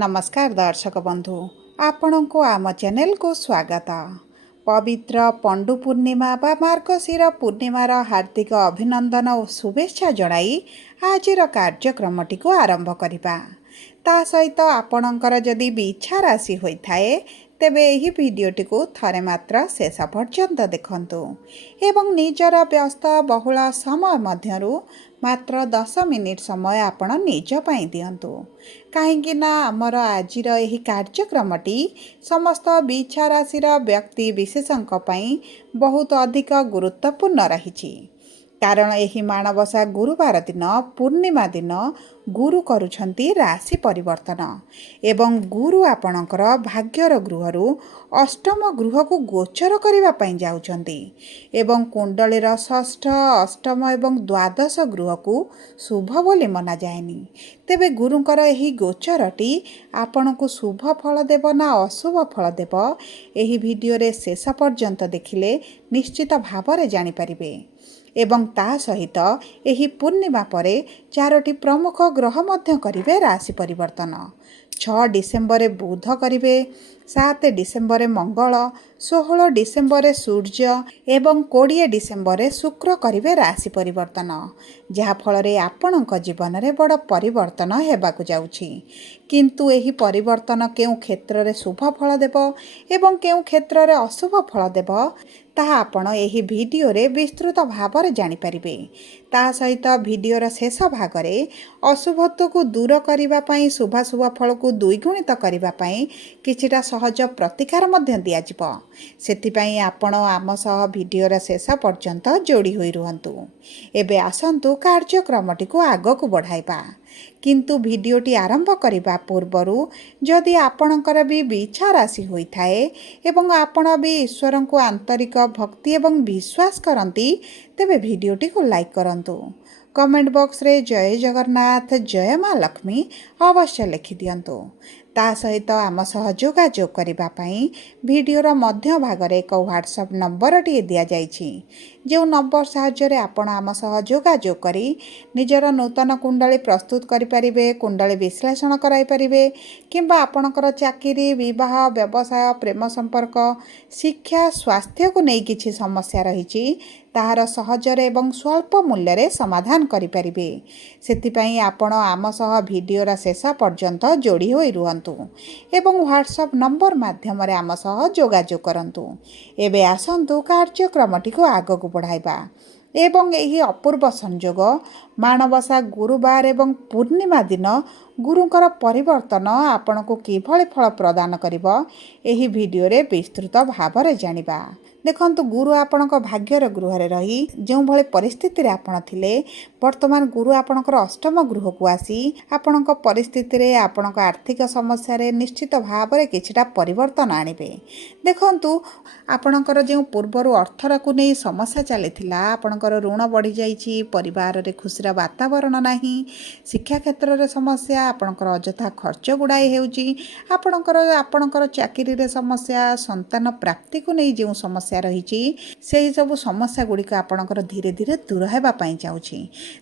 नमस्कार दर्शक बंधु आपण को आम चैनल को स्वागत। पवित्र पंडु पूर्णिमा बा मार्गशीर पूर्णिमार हार्दिक अभिनंदन और शुभेच्छा जणाई आज कार्यक्रमटी को आरंभ करिबा। ता सहित आपणकर जदि भी इच्छा राशि होता है तेबे यही भिडटी को थरे मात्र शेष पर्यंत देखंतु एवं निजर व्यस्त बहुल समय मध्यरु मात्र 10 मिनिट समय आपण निज पाई दियंतु कहीं आमर आजिर यही कार्यक्रमटी समस्त बिछा राशि व्यक्ति विशेषों बहुत अधिक गुरुत्वपूर्ण रही। कारण यही माणवसा गुरुवार दिन पूर्णिमा दिन गुरु करुछंती राशि परिवर्तन एवं गुरु आपणकर भाग्यर गृहरु अष्टम गृह को गोचर करबा पई जाउछंती एवं कुंडलीर षष्ठ अष्टम एवं द्वादश गृह को शुभ बोली मना जाएनी। तेबे गुरुंकर यही गोचरटी आपण को शुभ फल देव ना अशुभ फल देव यही वीडियो रे शेष पर्यंत देखिले निश्चित भावरे जानि परिबे। एवं ता सहित यही पूर्णिमा परे 4टी प्रमुख ग्रह मध्य करिवे राशि परिवर्तन। 6 डिसेम्बर बुध करिवे, 7 डिसेम्बर मंगल, 16 डिसेम्बर सूर्य एवं 20 डिसेम्बर शुक्र करिवे राशि परिवर्तन, जहा फल रे आपणक जीवन रे बड़ परिवर्तन हेबाकु जाउछि। किंतु एही परिवर्तन केउ क्षेत्र रे शुभ फल देबो एवं केउ क्षेत्र रे अशुभ फल देबो ताहा आपण एही वीडियो रे विस्तृत भाव रे जानि परिबे। ता सहित वीडियोर शेष भाग रे अशुभत्व को दूर करिबा पई शुभाशुभ फल को द्विगुणित करिबा पई किछिटा सहज प्रतिकार मध्य दिया जिवो। सेति पई आपण आम सह वीडियोर शेष पर्यंत जोड़ी होई रुहंतु। एबे आसंतु कार्यक्रमटी को आगो को बढ़ाइबा। किंतु वीडियोटी आरंभ करिबा पूर्वरु जदि आपणकर भी इच्छा राशि होइथाए एवं आपण भी ईश्वर को आंतरिक भक्ति एवं विश्वास करंती तेबे वीडियोटी को लाइक करंतु। कमेंट बॉक्स रे जय जगन्नाथ जय माँ लक्ष्मी अवश्य लिखि दियंतु। ता सहित आम सह जोगाजोग करिबा पई वीडियोर मध्य भाग रे एक व्हाट्सएप नंबर टी दिया जाइछि। जो नंबर साहाय्य आपण आम सह जोगाजोग करी निजर नूतन कुंडली प्रस्तुत करि परिबे, कुंडली विश्लेषण कराई परिबे किंबा आपणकर चाकरी विवाह व्यवसाय प्रेम संपर्क शिक्षा स्वास्थ्य को नहीं किछि समस्या रहिछि ताहार सहजरे एवं स्वल्प मूल्य रे समाधान करि परिबे। सेति पई आपण आम सह वीडियोर शेष पर्यंत जोड़ी होई रुहंतु एवं व्हाट्सएप नंबर माध्यम रे आम सह जोगाजोग करंतु। एबे आसंतु कार्यक्रमटी को आगो को बढ़ाइबा एवं यही अपूर्व संयोग माणवसा गुरुवार एवं पूर्णिमा दिन गुरुंकर परिवर्तन आपण को किभଳି फल प्रदान करिवो एही वीडियो रे विस्तृत भाव रे जानिबा। देखंतु गुरु आपणक भाग्यर गृह रे रही जो भले परिस्थिति रे आपण थिले वर्तमान गुरु आपणकर अष्टम गृह को आसी आपणक परिस्थिति रे आपणक आर्थिक समस्या रे निश्चित भाव रे किछिटा परिवर्तन आनिबे। देखंतु आपणकर जो पूर्वरु अर्थर को नहीं समस्या चलीथिला आपणकर ऋण बढ़ी जाइछि, परिवार रे खुशीर वातावरण नाही, शिक्षा क्षेत्र रे समस्या आपणकर अजथा खर्च गुड़ाई हेउची, आपणकर चाकरी रे समस्या संतान प्राप्ति को नहीं जो समस्या रही से सब समस्या गुड़िक आपणकर धीरे धीरे दूर हेबा पई जाउछि।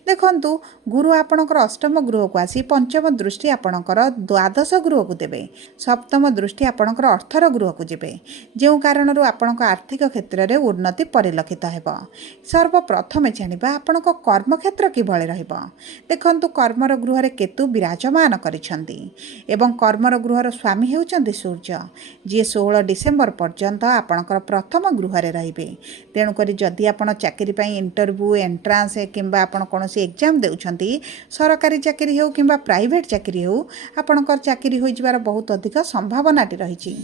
देखंतु गुरु आपणकर अष्टम गृह को आसी पंचम दृष्टि आपणकर द्वादश गृह को देबे, सप्तम दृष्टि आपणकर अर्थर गृह को जेबे जो कारणरू आपणक आर्थिक क्षेत्र रे उन्नति परिलक्षित हेबो। सर्वप्रथमे जानिबा आपणक कर्म क्षेत्र किभଳି रहइबो। देखंतु कर्मर गृह रे केतु विराजमान करिसंती एवं कर्मर गृहर स्वामी हेउचंती सूर्य जे 16 डिसेम्बर पर्यंत आपणकर प्रथम गृह रे रहिबे। तेणु करी जदि आपण चाकरी पई इंटरव्यू एंट्रांस किंबा आपण कोनोसी एग्जाम देउछंती सरकारी चाकरी हेउ किंबा प्राइवेट चाकरी हेउ आपणकर चाकरी होई जिवार बहुत अधिक संभावनाटी रहिछि।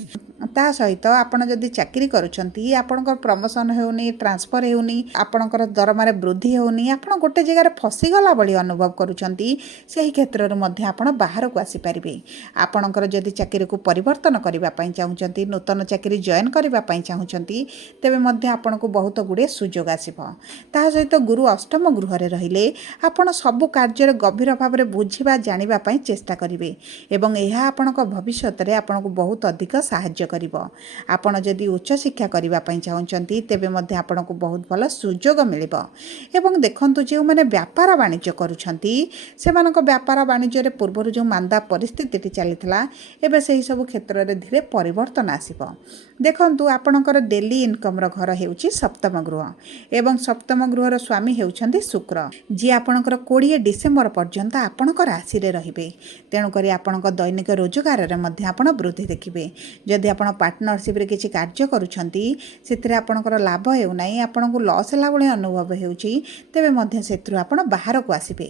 ता सहित आपण जदि चाकरी करूछंती आपणकर प्रमोशन हेउनी, ट्रांसफर हेउनी, आपणकर दरमा रे वृद्धि हेउनी, आपण गोटे जगह रे फसी गला बळी अनुभव करूछंती सेही क्षेत्र रे मध्ये आपण बाहर को आसी परिबे। आपणकर जदि चाकरी को परिवर्तन करिबा पई चाहुछंती, नूतन चाकरी जॉइन करिबा पई चाहुछंती तेबे मध्ये आपण को बहुत गुडे सुजोग आसीबो। ता सहित गुरु अष्टम गृह रे रहिले आपण सब कार्य रे गभीर भाव रे बुझिबा जानिबा पई चेष्टा करिवे एवं एहा आपणक भविष्यत रे आपण को बहुत अधिक सहाय्य करिवो। କରିବ। ଆପଣ ଯଦି ଉଚ୍ଚଶିକ୍ଷା କରିବା ପାଇଁ ଚାହୁଁଛନ୍ତି ତେବେ ମଧ୍ୟ ଆପଣଙ୍କୁ ବହୁତ ଭଲ ସୁଯୋଗ ମିଳିବ। ଏବଂ ଦେଖନ୍ତୁ ଯେଉଁମାନେ ବେପାର ବାଣିଜ୍ୟ କରୁଛନ୍ତି ସେମାନଙ୍କ ବେପାର ବାଣିଜ୍ୟରେ ପୂର୍ବରୁ ଯେଉଁ ମାନ୍ଦା ପରିସ୍ଥିତିଟି ଚାଲିଥିଲା ଏବେ ସେହି ସବୁ କ୍ଷେତ୍ରରେ ଧୀରେ ପରିବର୍ତ୍ତନ ଆସିବ। ଦେଖନ୍ତୁ ଆପଣଙ୍କର ଡେଲି ଇନକମ୍ର ଘର ହେଉଛି ସପ୍ତମ ଗୃହ ଏବଂ ସପ୍ତମ ଗୃହର ସ୍ୱାମୀ ହେଉଛନ୍ତି ଶୁକ୍ର, ଯିଏ ଆପଣଙ୍କର 20 ଡିସେମ୍ବର ପର୍ଯ୍ୟନ୍ତ ଆପଣଙ୍କ ରାଶିରେ ରହିବେ। ତେଣୁକରି ଆପଣଙ୍କ ଦୈନିକ ରୋଜଗାରରେ ମଧ୍ୟ ଆପଣ ବୃଦ୍ଧି ଦେଖିବେ। ଯଦି ଆପଣ ପାର୍ଟନରସିପ୍ରେ କିଛି କାର୍ଯ୍ୟ କରୁଛନ୍ତି ସେଥିରେ ଆପଣଙ୍କର ଲାଭ ହେଉନାହିଁ, ଆପଣଙ୍କୁ ଲସ୍ ହେଲା ଭଳି ଅନୁଭବ ହେଉଛି, ତେବେ ମଧ୍ୟ ସେଥିରୁ ଆପଣ ବାହାରକୁ ଆସିବେ।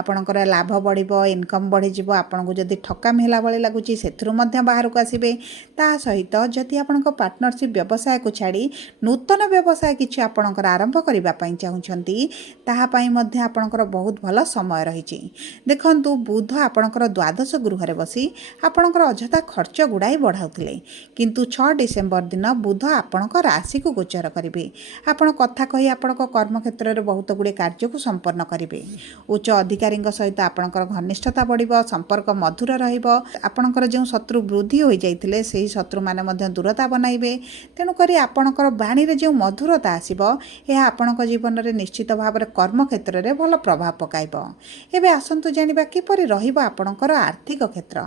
ଆପଣଙ୍କର ଲାଭ ବଢ଼ିବ, ଇନକମ୍ ବଢ଼ିଯିବ। ଆପଣଙ୍କୁ ଯଦି ଠକାମି ହେଲା ଭଳି ଲାଗୁଛି ସେଥିରୁ ମଧ୍ୟ ବାହାରକୁ ଆସିବେ। ତା ସହିତ ଯଦି ଆପଣଙ୍କ ପାର୍ଟନରସିପ୍ ବ୍ୟବସାୟକୁ ଛାଡ଼ି ନୂତନ ବ୍ୟବସାୟ କିଛି ଆପଣଙ୍କର ଆରମ୍ଭ କରିବା ପାଇଁ ଚାହୁଁଛନ୍ତି ତାହା ପାଇଁ ମଧ୍ୟ ଆପଣଙ୍କର ବହୁତ ଭଲ ସମୟ ରହିଛି। ଦେଖନ୍ତୁ ବୁଧ ଆପଣଙ୍କର ଦ୍ୱାଦଶ ଗୃହରେ ବସି ଆପଣଙ୍କର ଅଯଥା ଖର୍ଚ୍ଚ ଗୁଡ଼ାଇ ବଢ଼ାଉଥିଲେ, କିନ୍ତୁ 6 ଡିସେମ୍ବର ଦିନ ବୁଧ ଆପଣଙ୍କ ରାଶିକୁ ଗୋଚର କରିବେ। ଆପଣ କଥା କହି ଆପଣଙ୍କ କର୍ମକ୍ଷେତ୍ରରେ ବହୁତ ଗୁଡ଼ିଏ କାର୍ଯ୍ୟକୁ ସମ୍ପନ୍ନ କରିବେ। ଉଚ୍ଚ ଅଧିକାରୀଙ୍କ ସହିତ ଆପଣଙ୍କର ଘନିଷ୍ଠତା ବଢ଼ିବ, ସମ୍ପର୍କ ମଧୁର ରହିବ। ଆପଣଙ୍କର ଯେଉଁ ଶତ୍ରୁ ବୃଦ୍ଧି ହୋଇଯାଇଥିଲେ ସେହି ଶତ୍ରୁମାନେ ମଧ୍ୟ ଦୂରତା ବନାଇବେ। ତେଣୁକରି ଆପଣଙ୍କର ବାଣୀରେ ଯେଉଁ ମଧୁରତା ଆସିବ ଏହା ଆପଣଙ୍କ ଜୀବନରେ ନିଶ୍ଚିତ ଭାବରେ କର୍ମକ୍ଷେତ୍ରରେ ଭଲ ପ୍ରଭାବ ପକାଇବ। ଏବେ ଆସନ୍ତୁ ଜାଣିବା କିପରି ରହିବ ଆପଣଙ୍କର ଆର୍ଥିକ କ୍ଷେତ୍ର।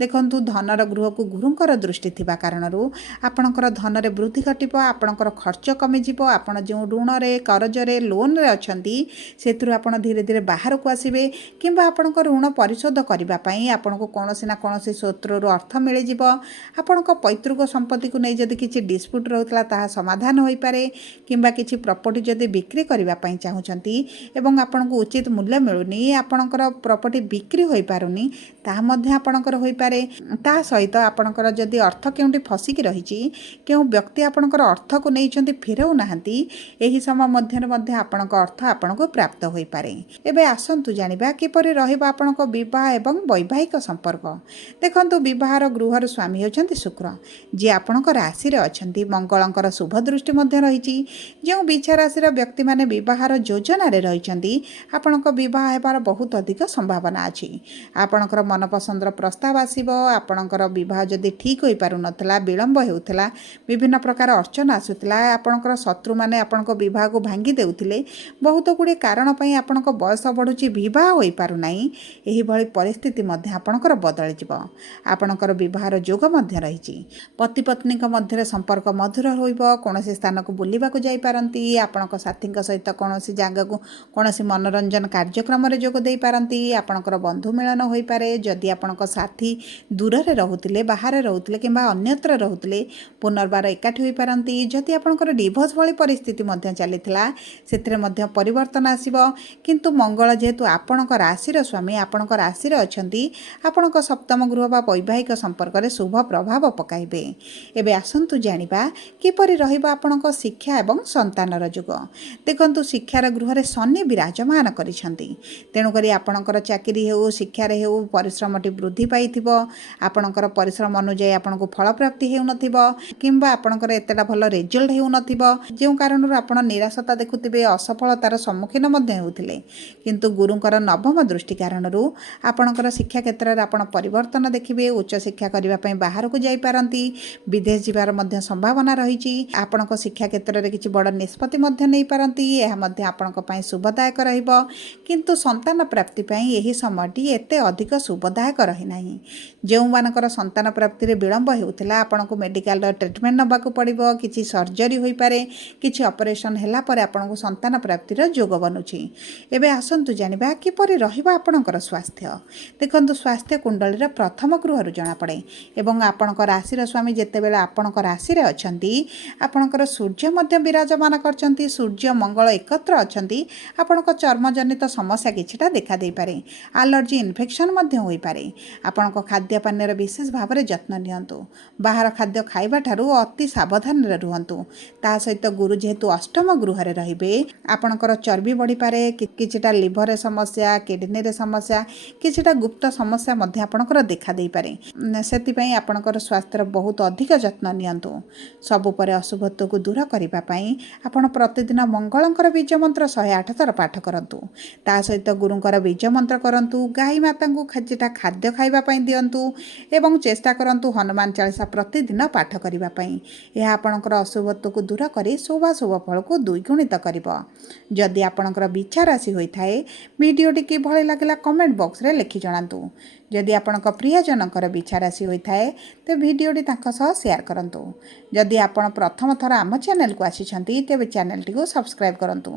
ଦେଖନ୍ତୁ ଧନର ଗୃହକୁ ଗୁରୁଙ୍କର ଦୃଷ୍ଟି ଥିବା କାରଣରୁ ଆପଣଙ୍କର ଧନରେ ବୃଦ୍ଧି ଘଟିବ, ଆପଣଙ୍କର ଖର୍ଚ୍ଚ କମିଯିବ। ଆପଣ ଯେଉଁ ଋଣରେ, କରଜରେ, ଲୋନ୍ରେ ଅଛନ୍ତି ସେଥିରୁ ଆପଣ ଧୀରେ ଧୀରେ ବାହାରକୁ ଆସିବେ କିମ୍ବା ଆପଣଙ୍କ ଋଣ ପରିଶୋଧ କରିବା ପାଇଁ ଆପଣଙ୍କୁ କୌଣସି ନା କୌଣସି ସ୍ରୋତରୁ ଅର୍ଥ ମିଳିଯିବ। ଆପଣଙ୍କ ପୈତୃକ ସମ୍ପତ୍ତିକୁ ନେଇ ଯଦି କିଛି ଡିସ୍ପ୍ୟୁଟ୍ ରହୁଥିଲା ତାହା ସମାଧାନ ହୋଇପାରେ କିମ୍ବା କିଛି ପ୍ରପର୍ଟି ଯଦି ବିକ୍ରି କରିବା ପାଇଁ ଚାହୁଁଛନ୍ତି ଏବଂ ଆପଣଙ୍କୁ ଉଚିତ ମୂଲ୍ୟ ମିଳୁନି, ଆପଣଙ୍କର ପ୍ରପର୍ଟି ବିକ୍ରି ହୋଇପାରୁନି, ତାହା ମଧ୍ୟ ଆପଣଙ୍କର ହୋଇପାରେ। ତା ସହିତ ଆପଣଙ୍କର ଯଦି ଅର୍ଥ କେଉଁଠି ଫସିକି ରହିଛି, କେଉଁ ବ୍ୟକ୍ତି ଆପଣଙ୍କର ଅର୍ଥକୁ ନେଇଛନ୍ତି ଫେରାଉ ନାହାନ୍ତି, ଏହି ସମୟ ମଧ୍ୟରେ ମଧ୍ୟ ଆପଣଙ୍କ ଅର୍ଥ ଆପଣଙ୍କୁ ପ୍ରାପ୍ତ ହୋଇପାରେ। ଏବେ ଆସନ୍ତୁ ଜାଣିବା କିପରି ରହିବ ଆପଣଙ୍କ ବିବାହ ଏବଂ ବୈବାହିକ ସମ୍ପର୍କ। ଦେଖନ୍ତୁ ବିବାହର ଗୃହର ସ୍ୱାମୀ ହେଉଛନ୍ତି ଶୁକ୍ର, ଯିଏ ଆପଣଙ୍କ ରାଶିରେ ଅଛନ୍ତି। ମଙ୍ଗଳଙ୍କର ଶୁଭ ଦୃଷ୍ଟି ମଧ୍ୟ ରହିଛି। ଯେଉଁ ବିଛା ରାଶିର ବ୍ୟକ୍ତିମାନେ ବିବାହର ଯୋଜନାରେ ରହିଛନ୍ତି ଆପଣଙ୍କ ବିବାହ ହେବାର ବହୁତ ଅଧିକ ସମ୍ଭାବନା ଅଛି। ଆପଣଙ୍କର ମନପସନ୍ଦର ପ୍ରସ୍ତାବ ଆସିବ। ଆପଣଙ୍କର ବିବାହ ଯଦି ଠିକ୍ ହୋଇପାରୁନଥିଲା, ବିଳମ୍ବ ହେଉଥିଲା, ବିଭିନ୍ନ ପ୍ରକାର ଅର୍ଚ୍ଚନା ଆସୁଥିଲା, ଆପଣଙ୍କର ଶତ୍ରୁମାନେ ଆପଣଙ୍କ ବିବାହକୁ ଭାଙ୍ଗି ଦେଉଥିଲେ, ବହୁତ ଗୁଡ଼ିଏ କାରଣ ପାଇଁ ଆପଣଙ୍କ ବୟସ ବଢ଼ୁଛି, ବିବାହ ହୋଇପାରୁନାହିଁ, ଏହିଭଳି ପରିସ୍ଥିତି ମଧ୍ୟ ଆପଣଙ୍କର ବଦଳିଯିବ। ଆପଣଙ୍କର ବିବାହର ଯୋଗ ମଧ୍ୟ ରହିଛି। ପତି ପତ୍ନୀଙ୍କ ମଧ୍ୟରେ ସମ୍ପର୍କ ମଧୁର ହୋଇବ। କୌଣସି ସ୍ଥାନକୁ ବୁଲିବାକୁ ଯାଇପାରନ୍ତି, ଆପଣଙ୍କ ସାଥୀଙ୍କ ସହିତ କୌଣସି ଜାଗାକୁ କୌଣସି ମନୋରଞ୍ଜନ କାର୍ଯ୍ୟକ୍ରମରେ ଯୋଗ ଦେଇପାରନ୍ତି। ଆପଣଙ୍କର ବନ୍ଧୁ ମିଳନ ହୋଇପାରେ। ଯଦି ଆପଣଙ୍କ ସାଥୀ ଦୂରରେ ରହୁଥିଲେ, ବାହାରେ ରହୁଥିଲେ କିମ୍ବା ଅନ୍ୟତ୍ର ରହୁଥିଲେ ପୁନର୍ବାର ଏକାଠି ହୋଇପାରନ୍ତି। ଯଦି ଆପଣଙ୍କର ଡିଭୋର୍ସ ଭଳି ପରିସ୍ଥିତି ମଧ୍ୟ ଚାଲିଥିଲା ସେଥିରେ ମଧ୍ୟ ପରିବର୍ତ୍ତନ ଆସିବ। କିନ୍ତୁ ମଙ୍ଗଳ ଯେହେତୁ ଆପଣଙ୍କ ରାଶିର ସ୍ୱାମୀ, ଆପଣଙ୍କ ରାଶିରେ ଅଛନ୍ତି, ଆପଣଙ୍କ ସପ୍ତମ ଗୃହ ବା ବୈବାହିକ ସମ୍ପର୍କରେ ଶୁଭ ପ୍ରଭାବ ପକାଇବେ। ଏବେ ଆସନ୍ତୁ ଜାଣିବା କିପରି ରହିବ ଆପଣଙ୍କ ଶିକ୍ଷା ଏବଂ ସନ୍ତାନର ଯୁଗ। ଦେଖନ୍ତୁ ଶିକ୍ଷାର ଗୃହରେ ଶନି ବିରାଜମାନ କରିଛନ୍ତି। ତେଣୁକରି ଆପଣଙ୍କର ଚାକିରି ହେଉ, ଶିକ୍ଷାରେ ହେଉ, ପରିଶ୍ରମଟି ବୃଦ୍ଧି ପାଇଥିବ। ଆପଣଙ୍କର ପରିଶ୍ରମ ଅନୁଯାୟୀ ଆପଣଙ୍କୁ ଫଳପ୍ରାପ୍ତି ହେଉନଥିବ କିମ୍ବା ଆପଣଙ୍କର ଏତେଟା ଭଲ ରେଜଲ୍ଟ ହେଉନଥିବ, ଯେଉଁ କାରଣରୁ ଆପଣ ନିରାଶତା ଦେଖୁଥିବେ, ଅସଫଳତାର ସମ୍ମୁଖୀନ ମଧ୍ୟ ହେଉଥିଲେ। କିନ୍ତୁ ଗୁରୁଙ୍କର ନବମ ଦୃଷ୍ଟି କାରଣରୁ ଆପଣଙ୍କର ଶିକ୍ଷା କ୍ଷେତ୍ରରେ ଆପଣ ପରିବର୍ତ୍ତନ ଦେଖିବେ। ଉଚ୍ଚଶିକ୍ଷା କରିବା ପାଇଁ ବାହାରକୁ ଯାଇପାରନ୍ତି, ବିଦେଶ ଯିବାର ମଧ୍ୟ ସମ୍ଭାବନା ରହିଛି। ଆପଣଙ୍କ ଶିକ୍ଷା କ୍ଷେତ୍ରରେ କିଛି ବଡ଼ ନିଷ୍ପତ୍ତି ମଧ୍ୟ ନେଇପାରନ୍ତି, ଏହା ମଧ୍ୟ ଆପଣଙ୍କ ପାଇଁ ଶୁଭଦାୟକ ରହିବ। କିନ୍ତୁ ସନ୍ତାନ ପ୍ରାପ୍ତି ପାଇଁ ଏହି ସମୟଟି ଏତେ ଅଧିକ ଶୁଭଦାୟକ ରହିନାହିଁ। ଯେଉଁମାନଙ୍କର ସନ୍ତାନ ପ୍ରାପ୍ତିରେ ବିଳମ୍ବ ହେଉଥିଲା ଆପଣଙ୍କୁ ମେଡ଼ିକାଲର ଟ୍ରିଟମେଣ୍ଟ ନେବାକୁ ପଡ଼ିବ, କିଛି ସର୍ଜରୀ ହୋଇପାରେ, କିଛି ଅପରେସନ୍ ହେଲା ପରେ ଆପଣଙ୍କୁ ସନ୍ତାନ ପ୍ରାପ୍ତିର ଯୋଗ ବନୁଛି। ଏବେ ଆସନ୍ତୁ ଜାଣିବା କିପରି ରହିବ ଆପଣଙ୍କର ସ୍ୱାସ୍ଥ୍ୟ। ଦେଖନ୍ତୁ ସ୍ୱାସ୍ଥ୍ୟ କୁଣ୍ଡଳୀର ପ୍ରଥମ ଗୃହରୁ ଜଣାପଡ଼େ ଏବଂ ଆପଣଙ୍କ ରାଶିର ସ୍ୱାମୀ ଯେତେବେଳେ ଆପଣଙ୍କ ରାଶିରେ ଅଛନ୍ତି, ଆପଣଙ୍କର ସୂର୍ଯ୍ୟ ମଧ୍ୟ ବିରାଜମାନ କରିଛନ୍ତି, ସୂର୍ଯ୍ୟ ମଙ୍ଗଳ ଏକତ୍ର ଅଛନ୍ତି, ଆପଣଙ୍କ ଚର୍ମଜନିତ ସମସ୍ୟା କିଛିଟା ଦେଖା ଦେଇପାରେ। ଆଲର୍ଜି ଇନଫେକ୍ସନ୍ ମଧ୍ୟ ହୋଇପାରେ। ଆପଣଙ୍କ ଖାଦ୍ୟପାନୀୟର ବିଶେଷ ଭାବରେ ଯତ୍ନ ନିଅନ୍ତୁ। ବାହାର ଖାଦ୍ୟ ଖାଇବା ଠାରୁ ଅତି ସାବଧାନରେ ରୁହନ୍ତୁ। ତା ସହିତ ଗୁରୁ ଯେହେତୁ ଅଷ୍ଟମ ଗୃହରେ ରହିବେ, ଆପଣଙ୍କର ଚର୍ବି ବଢ଼ିପାରେ, କିଛିଟା ଲିଭରରେ ସମସ୍ୟା, କିଡ଼ନୀରେ ସମସ୍ୟା, କିଛିଟା ଗୁପ୍ତ ସମସ୍ୟା ମଧ୍ୟ ଆପଣଙ୍କର ଦେଖା ଦେଇପାରେ। ସେଥିପାଇଁ ଆପଣଙ୍କର ସ୍ୱାସ୍ଥ୍ୟର ବହୁତ ଅଧିକ ଯତ୍ନ ନିଅନ୍ତୁ। ସବୁ ପରେ ଅଶୁଭତ୍ୱକୁ ଦୂର କରିବା ପାଇଁ ଆପଣ ପ୍ରତିଦିନ ମଙ୍ଗଳଙ୍କର ବୀଜ ମନ୍ତ୍ର 108 ଥର ପାଠ କରନ୍ତୁ। ତା ସହିତ ଗୁରୁଙ୍କର ବୀଜ ମନ୍ତ୍ର କରନ୍ତୁ। ଗାଈ ମାତାଙ୍କୁ କିଛିଟା ଖାଦ୍ୟ ଖାଇବା ପାଇଁ ଦିଅନ୍ତୁ ଏବଂ ଚେଷ୍ଟା କରନ୍ତୁ ହନୁମାନ ଚାଳିଶା ପ୍ରତିଦିନ ପାଠ କରିବା ପାଇଁ। ଏହା ଆପଣଙ୍କର ଅଶୁଭତ୍ୱକୁ ଦୂର କରି ଶୁଭାଶୁଭ ଫଳକୁ ଦ୍ୱିଗୁଣିତ କରିବ। ଯଦି ଆପଣଙ୍କର ବିଛା ରାଶି ହୋଇଥାଏ, ଭିଡ଼ିଓଟି କିଭଳି ଲାଗିଲା କମେଣ୍ଟ ବକ୍ସରେ ଲେଖି ଜଣାନ୍ତୁ। ଯଦି ଆପଣଙ୍କ ପ୍ରିୟଜନଙ୍କର ବିଛା ରାଶି ହୋଇଥାଏ, ତେବେ ଭିଡ଼ିଓଟି ତାଙ୍କ ସହ ସେୟାର କରନ୍ତୁ। ଯଦି ଆପଣ ପ୍ରଥମ ଥର ଆମ ଚ୍ୟାନେଲକୁ ଆସିଛନ୍ତି, ତେବେ ଚ୍ୟାନେଲଟିକୁ ସବସ୍କ୍ରାଇବ୍ କରନ୍ତୁ।